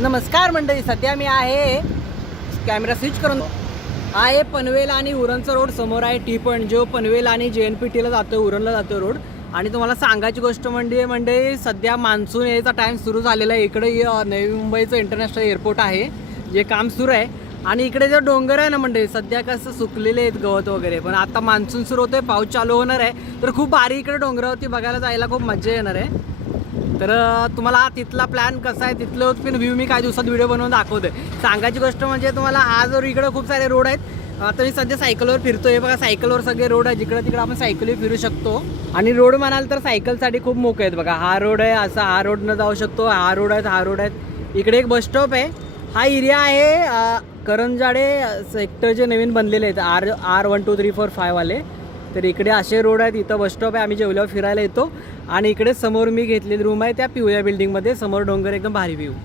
नमस्कार मंडळी, सध्या मी आहे कॅमेरा स्विच करून आहे पनवेल आणि उरणचा रोड समोर आहे टी पॉईंट जो पनवेल आणि JNPTला जातो, उरणला जातो रोड. आणि तुम्हाला सांगायची गोष्ट म्हणजे सध्या मान्सून यायचा टाईम सुरू झालेला आहे. इकडे नवी मुंबईचं इंटरनॅशनल एअरपोर्ट आहे जे काम सुरू आहे. आणि इकडे जो डोंगर आहे ना म्हणजे सध्या कसं सुकलेले आहेत गवत वगैरे, पण आता मान्सून सुरू होतोय, पाऊस चालू होणार आहे, तर खूप भारी इकडे डोंगरावरती बघायला जायला खूप मजा येणार आहे. तर तुम्हाला तिथला प्लॅन कसा आहे, तिथलं पण व्ह्यू मी काही दिवसात व्हिडिओ बनवून दाखवतोय. सांगायची गोष्ट म्हणजे तुम्हाला आज इकडे खूप सारे रोड आहेत. आता मी सध्या सायकलवर फिरतोय, बघा सायकलवर सगळे रोड आहे, जिकडे तिकडे आपण सायकली फिरू शकतो. आणि रोड म्हणाल तर सायकलसाठी खूप मोकळे आहेत. बघा हा रोड आहे, असा हा रोडनं जाऊ शकतो, हा रोड आहेत, हा रोड आहेत. इकडे एक बस स्टॉप आहे. हा एरिया आहे करंजाडे सेक्टर जे नवीन बनलेले आहेत R 1 2 3 4 5 वाले. तर इकडे असे रोड आहेत, इथं बस स्टॉप आहे, आम्ही जेवल्यावर फिरायला येतो. आणि इकडे समोर मी घेतलेली रूम आहे त्या पिवळ्या बिल्डिंगमध्ये, समोर डोंगर, एकदम भारी व्ह्यू.